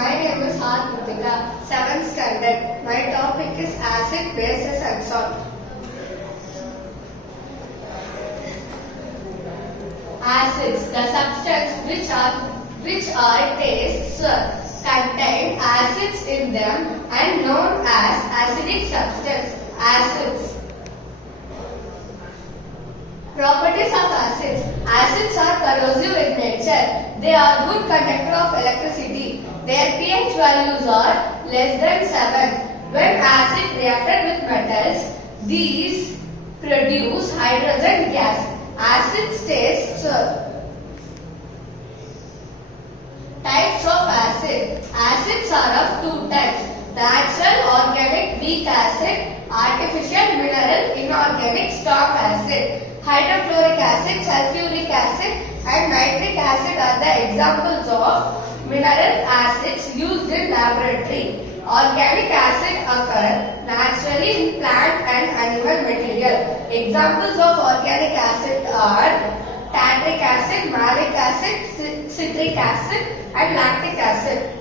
My name is R. Kritika, 7th standard. My topic is acid, bases and salt. Acids, the substance which are tastes contain acids in them and known as acidic substance. Acids. Properties of acids. Acids are corrosive in nature. They are good conductor of electricity. Their pH values are less than 7. When acid reacted with metals, these produce hydrogen gas. Acids taste. Types of acid. Acids are of two types. Natural organic weak acid, artificial mineral inorganic strong acid. Hydrochloric acid, sulfuric acid and nitric acid are the examples of mineral acids used in laboratory. Organic acid occur naturally in plant and animal material. Examples of organic acid are tartaric acid, malic acid, citric acid and lactic acid.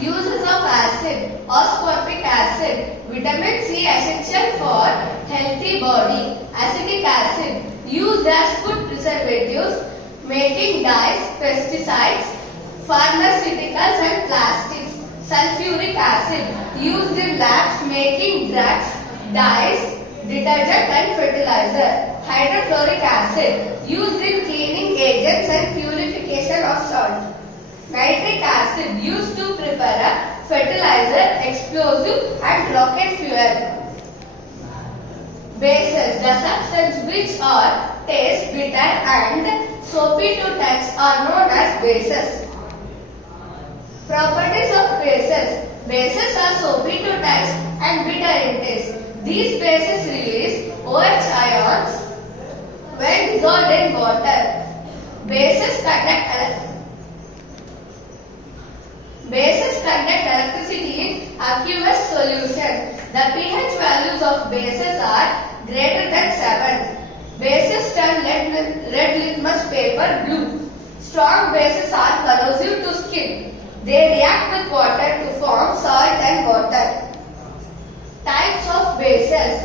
Uses of acid. Ascorbic acid. Vitamin C essential for healthy body. Acetic acid. Used as food preservatives, making dyes, pesticides, pharmaceuticals and plastics. Sulfuric acid. Used in labs, making drugs, dyes, detergent and fertilizer. Hydrochloric acid. Used in cleaning agents and purification of salt. Nitric acid used to prepare a fertilizer, explosive and rocket fuel. Bases, the substance which are taste, bitter and soapy to touch are known as bases. Properties of bases. Bases are soapy to touch and bitter in taste. These bases release OH ions when dissolved in water. Bases conduct electricity in aqueous solution. The pH values of bases are greater than 7. Bases turn red litmus paper blue. Strong bases are corrosive to skin. They react with water to form salt and water. Types of bases.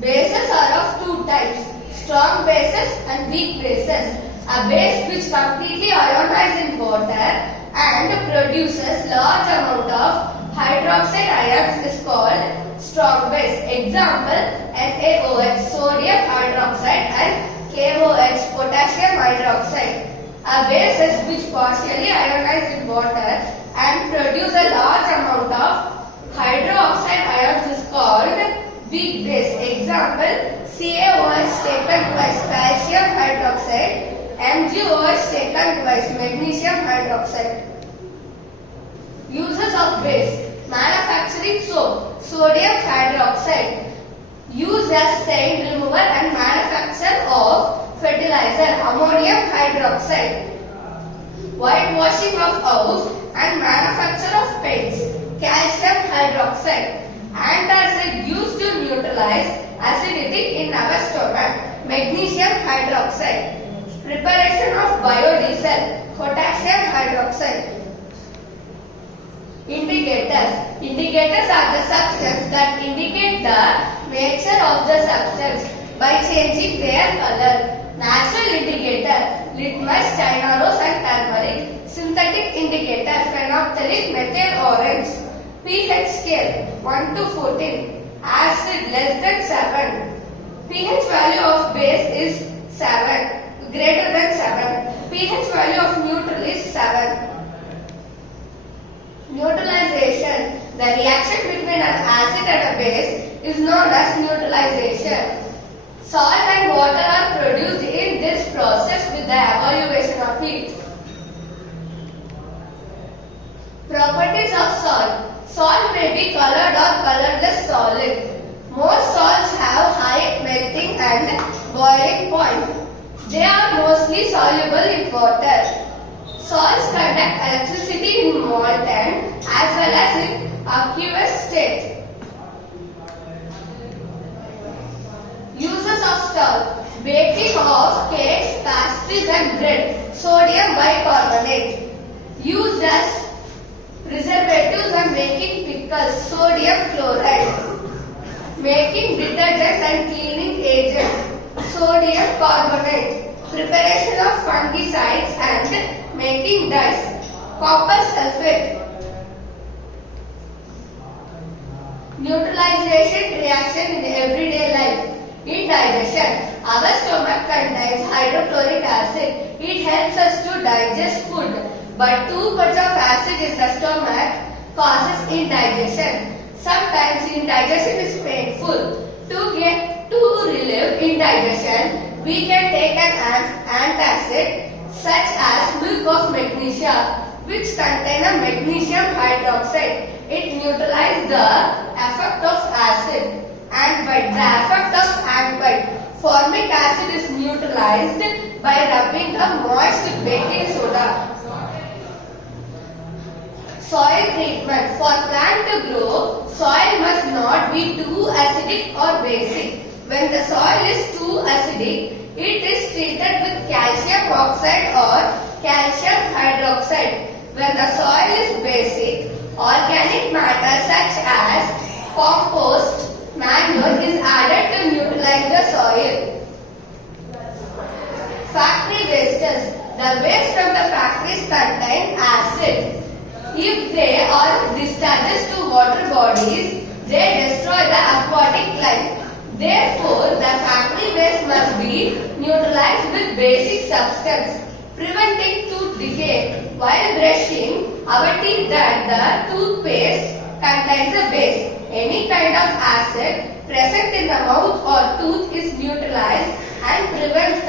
Bases are of two types, strong bases and weak bases. A base which completely ionizes in water and produces large amount of hydroxide ions is called strong base. Example, NaOH, sodium hydroxide and KOH, potassium hydroxide. A bases which partially ionize in water and produce a large amount of hydroxide ions is called weak base. Example, CaOH taken twice, calcium hydroxide, MgOH taken twice, magnesium hydroxide. Uses of base. Manufacturing soap, sodium hydroxide. Used as stain remover and manufacture of fertilizer, ammonium hydroxide. Whitewashing of house and manufacture of paints, calcium hydroxide. Antacid used to neutralize acidity in our stomach, magnesium hydroxide. Preparation of biodiesel, potassium hydroxide. Indicators. Indicators are the substances that indicate the nature of the substance by changing their color. Natural indicator, litmus, china rose and turmeric. Synthetic indicator, phenolphthalein, methyl orange. pH scale 1 to 14. Acid less than 7. pH value of base is 7, greater than 7. pH value of neutral is 7. Neutralization. The reaction between an acid and a base is known as neutralization. Salt and water are produced in this process with the evaluation of heat. Properties of salt. Salt may be colored or colorless solid. Most salts have high melting and boiling point. They are mostly soluble in water. Salts conduct electricity in molten as well as in aqueous state. Uses of salt. Baking of cakes, pastries and bread. Sodium bicarbonate. Used as preservatives and making pickles. Sodium chloride. Making detergent and cleaning agent. Sodium carbonate. Preparation of fungicides and making dyes. Copper sulfate. Neutralization reaction in everyday life. Indigestion. Our stomach contains hydrochloric acid. It helps us to digest food. But too much of acid in the stomach causes indigestion. Sometimes indigestion is painful. To relieve indigestion, we can take an antacid such as milk of magnesia, which contain a magnesium hydroxide. It neutralizes the effect of acid. And by the effect of antibite, formic acid is neutralized by rubbing a moist baking soda. Soil treatment. For plant to grow, soil must not be too acidic or basic. When the soil is too acidic, it is treated with calcium oxide or calcium hydroxide. When the soil is basic, organic matter such as compost, manure is added to neutralize the soil. Factory wastes. The waste from the factories contain acid. If they are discharged to water bodies, they destroy the aquatic life. Therefore, the factory waste must be neutralized with basic substance, preventing tooth decay. While brushing our teeth, that the toothpaste contains a base. Any kind of acid present in the mouth or tooth is neutralized and prevents